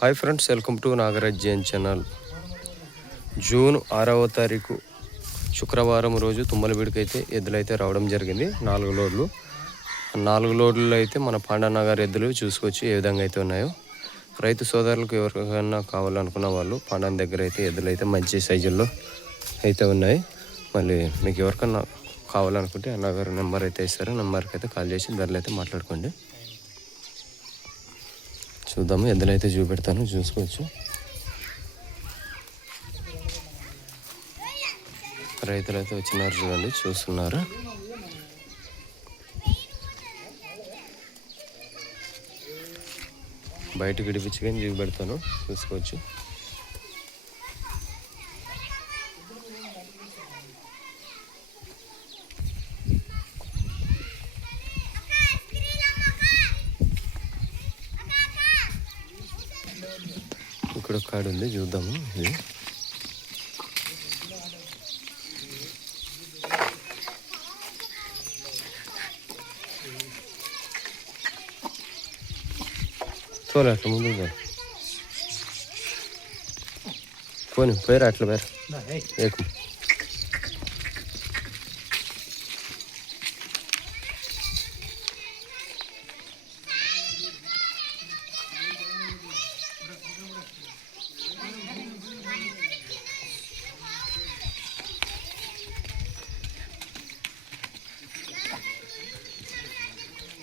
Hi friends, welcome to Nagaraj Jain channel. June 6వ తారీఖు శుక్రవారం రోజు తుమ్మలవీడికి అయితే ఎద్దులైతే రావడం జరిగింది. 4 లోడ్లు. 4 లోడ్లలో అయితే మన పాండానగర్ ఎద్దులు చూసుకోవచ్చు ఏ విధంగా అయితే ఉన్నాయో. రైతు సోదరులకు ఎవరికైనా కావాలనుకున్న వాళ్ళు పాండాన్ దగ్గర అయితే ఎద్దులు అయితే మంచి సైజుల్లో అయితే ఉన్నాయి. మళ్ళీ మీకు ఎవరికన్నా కావాలనుకుంటే అన్నగారు నెంబర్ అయితే ఇస్తారు. నెంబర్కి అయితే కాల్ చేసి ధరలు అయితే మాట్లాడుకోండి. చూద్దాము, ఎద్దులైతే చూపెడతాను, చూసుకోవచ్చు. రైతులు అయితే వచ్చినారు, చూడండి, చూస్తున్నారు. బయటకు విడిపించుకొని చూపెడతాను, చూసుకోవచ్చు. ఇక్కడ ఒక కాడు ఉంది, చూద్దాము. ఇది చూడాలి, అట్లా ముందు పోనీ పోయారు, అట్లా పేరు ఏకం.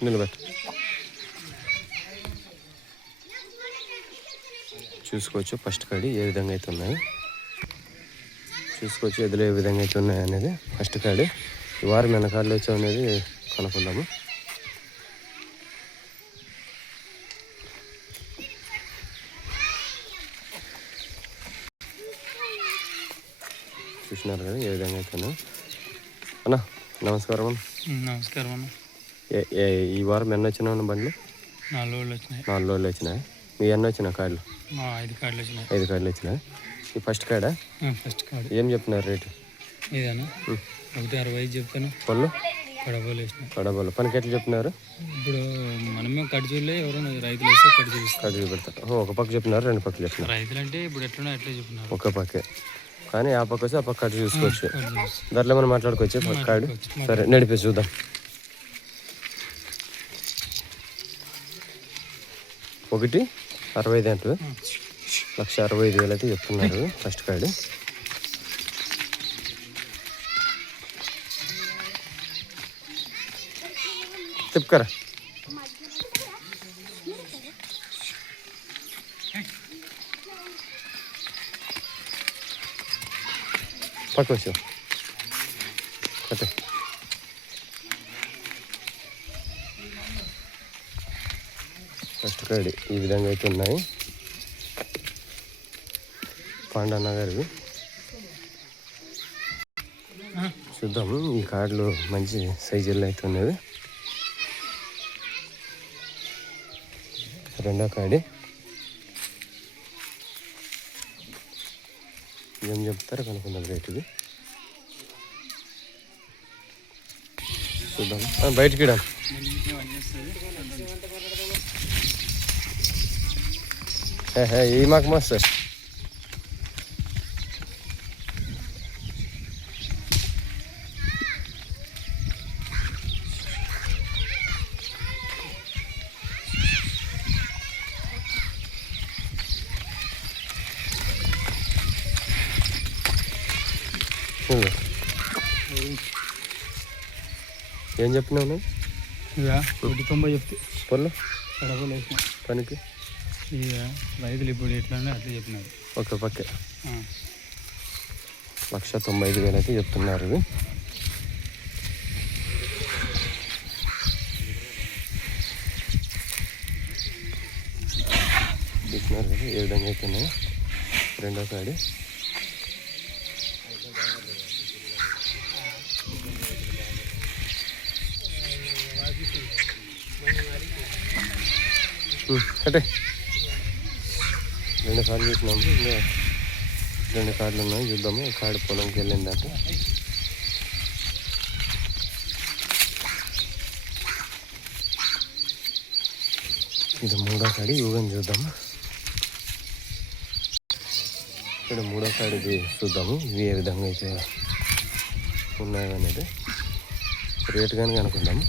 నిలబెట్టు, చూసుకోవచ్చు. ఫస్ట్ కాడి ఏ విధంగా అయితే ఉన్నాయి చూసుకోవచ్చు, ఎదురు ఏ విధంగా అయితే ఉన్నాయి అనేది ఫస్ట్ కాడి. ఈ వారం వెనకాళ్ళు వచ్చావు అనేది కనుక్కుందాము. చూసినారు కదా ఏ విధంగా అయితే ఉన్నాయి అన్న. నమస్కారం అన్న. నమస్కారం అన్న. ఈ వారం ఎన్ని వచ్చినా బండ్లు? 4 లోడ్లు వచ్చినాయి. 4 లోడ్లు వచ్చినాయి. మీ ఎన్ని వచ్చినా కాళ్ళు? 5 కార్డులు వచ్చినాయి. 5 కార్డులు వచ్చినాయి. ఈ ఫస్ట్ కాడా? First card. ఏం చెప్తున్నారు రేటు? ఇదేనా 1.65 చెప్తాను. పళ్ళు కడబోలు వేసినాయి. కడబోలు పనికి ఎట్లా చెప్తున్నారు? ఇప్పుడు మనమే కట్ చూడలే, ఎవరైనా రైతులు వేస్తే కట్ చూపిస్తారు. కట్ చూపెడతారు. ఒక పక్క చెప్పినారు, 2 పక్కలు చెప్పినారు. రైతులు అంటే ఇప్పుడు ఎట్లా అట్లే చెప్పినారు. ఒక పక్కే, కానీ ఆ పక్క వచ్చి ఆ పక్క కట్ చూసుకోవచ్చు. దాంట్లో మనం మాట్లాడుకోవచ్చు. కాడు సరే, నడిపి చూద్దాం. ఒకటి 65 అంటే 1,65,000 అయితే చెప్తున్నారు ఫస్ట్ కార్డు. చెప్పుకరా. పక్క వచ్చావు కట్టే. ఫస్ట్ కార్డు ఈ విధంగా అయితే ఉన్నాయి, పాండానగర్వి. చూద్దాము, ఈ కార్డులు మంచి సైజుల్లో అయితే ఉన్నది. రెండో కార్డు ఏం చెప్తారో కనుక్కుందాం రేటుది. చూద్దాం, బయటికి రా. ఈ మాకు మస్తు ఏం చెప్పినావు? 1.90 చెప్తే పళ్ళు కడబోలు వేసిన పనికి. ఇక రైతులు ఇప్పుడు ఎట్లా అట్లా చెప్పినారు. ఒక పక్కే 1,95,000 అయితే చెప్తున్నారు. ఇది చూస్తున్నారు కదా ఏ విధంగా అయితే ఉన్నాయో. రెండో కాడి కట్టే. 2 కార్లు చూసినాము, ఇంకా 2 కార్లు ఉన్నాయి, చూద్దాము. కాడి పొలంకి వెళ్ళిందంటే ఇది 3వ కాడి. యోగం చూద్దాము. ఇక్కడ మూడో కాడిది చూద్దాము, ఇవి ఏ విధంగా అయితే ఉన్నాయో అనేది రేటు కానీ అనుకుందాము.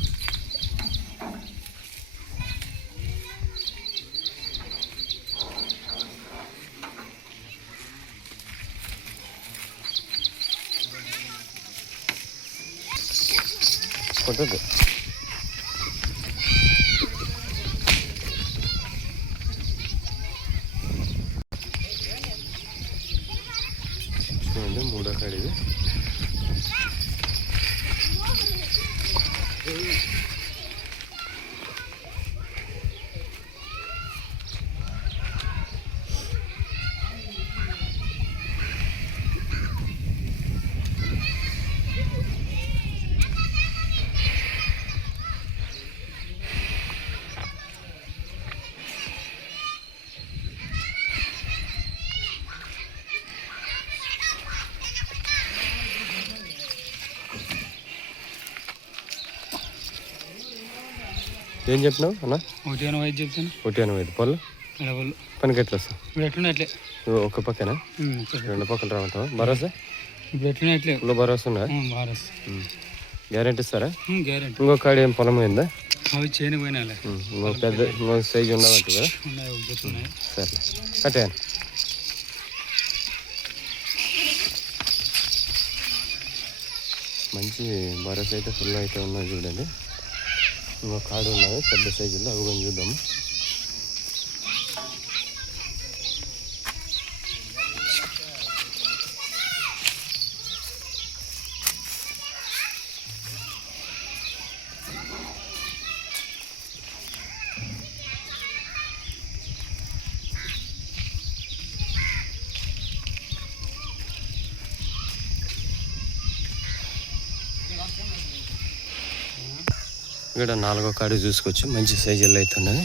కొట్టద్దు. చూడండి మూడో కాడిది. ఏం చెప్పినావు అన్న? 1.85 చెప్తాను. 1.85 పళ్ళు పనికి ఎట్లా వస్తావు? ఇప్పుడు ఎట్లున్నా అట్లే ఒక పక్కన రెండు పక్కన రావటం భరోసా? ఇప్పుడు ఎట్లున్నా అట్లే ఫుల్ భరోసా ఉన్నా? గ్యారెంటీ ఇస్తారా? గ్యారెంటీ. ఇంకో కాడ ఏం పొలం అయిందా? అవి చేయని పోయినా పెద్ద సైజు ఉండవచ్చు కదా? సరే కట్టాను. మంచి భరోసా అయితే ఫుల్ అయితే ఉన్నాయి చూడండి. ఇంకో కాడు ఉన్నాయి పెద్ద సైజులో, అవి కొంచెం చూద్దాము. ఇక్కడ నాలుగో కాడు చూసుకోవచ్చు, మంచి సైజుల్లో అయితే ఉన్నది.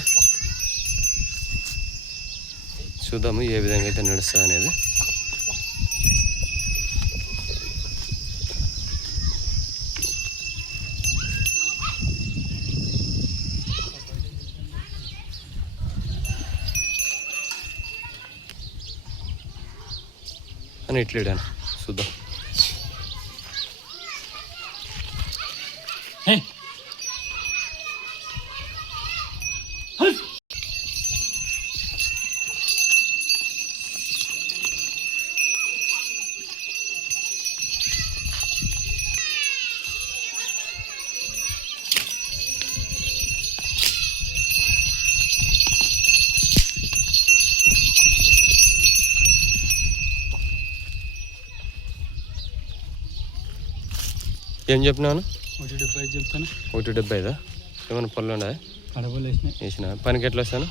చూద్దాము ఏ విధంగా అయితే నడుస్తుంది అనేది. అని ఇట్లేడాను చూద్దాం. ఏం చెప్పినాను? 1.75 చెప్తాను. 1.75. ఏమైనా పళ్ళు ఉండా? కడపలు వేసిన పనికి ఎట్లా వస్తాను?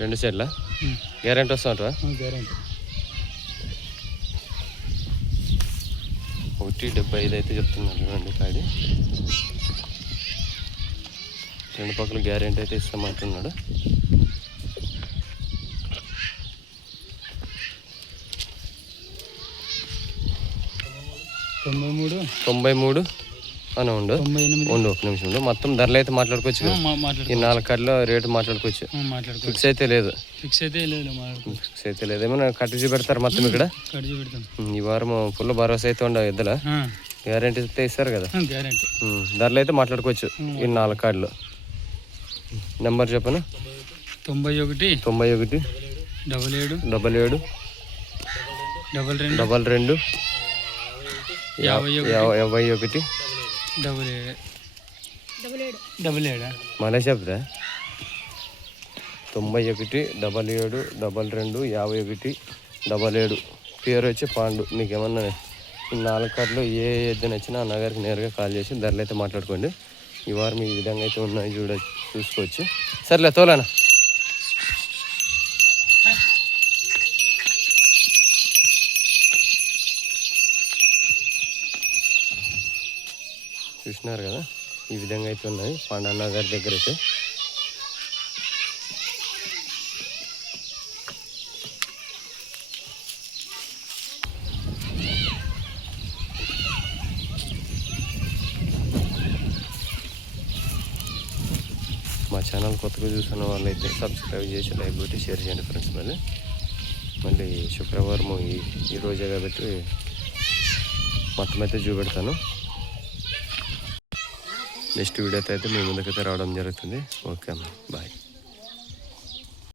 రెండు సైడ్లా గ్యారెంటీ వస్తా ఉంటావా? గ్యారెంటీ. 1.75 అయితే చెప్తున్నారు చూడండి కాడి. రెండు పక్కల గ్యారెంటీ అయితే ఇస్తామంటున్నాడు. 93 అని ఉండు. ఒక నిమిషం ఉండు. మొత్తం ధరలు అయితే మాట్లాడుకోవచ్చు కదా? ఈ 4 కాడలో రేటు మాట్లాడుకోవచ్చు. ఫిక్స్ అయితే లేదు. ఫిక్స్ అయితే లేదు. ఏమన్నా కట్టి పెడతారు మొత్తం ఇక్కడ? ఈ వారం ఫుల్ భరోసా అయితే ఉండవు ఇద్దరు. గ్యారెంటీ అయితే ఇస్తారు కదా? ధరలు అయితే మాట్లాడుకోవచ్చు ఈ 4 కాడలు. నెంబర్ చెప్పను. 91 77 22 51 77. మళ్ళీ చెప్తా. 91 77 22 51 77. పేరు వచ్చి పాండు. మీకు ఏమన్నా ఈ 4 కార్డులో ఏ ఎద్దున వచ్చినా అన్న గారికి నేరుగా కాల్ చేసి ధరలు అయితే మాట్లాడుకోండి. ఈ వారం ఈ విధంగా అయితే ఉన్నాయి చూసుకోవచ్చు. సర్లే తోలానా. చూసినారు కదా ఈ విధంగా అయితే ఉన్నాయి పాండన్న గారి దగ్గర అయితే. మా ఛానల్ కొత్తగా చూసిన వాళ్ళైతే సబ్స్క్రైబ్ చేసి లైక్ కొట్టి షేర్ చేయండి ఫ్రెండ్స్. మళ్ళీ మళ్ళీ శుక్రవారం ఈ రోజే కాబట్టి మొత్తం అయితే చూపెడతాను. నెక్స్ట్ వీడియోతో అయితే మీ ముందుకైతే రావడం జరుగుతుంది. ఓకే అమ్మ, బాయ్.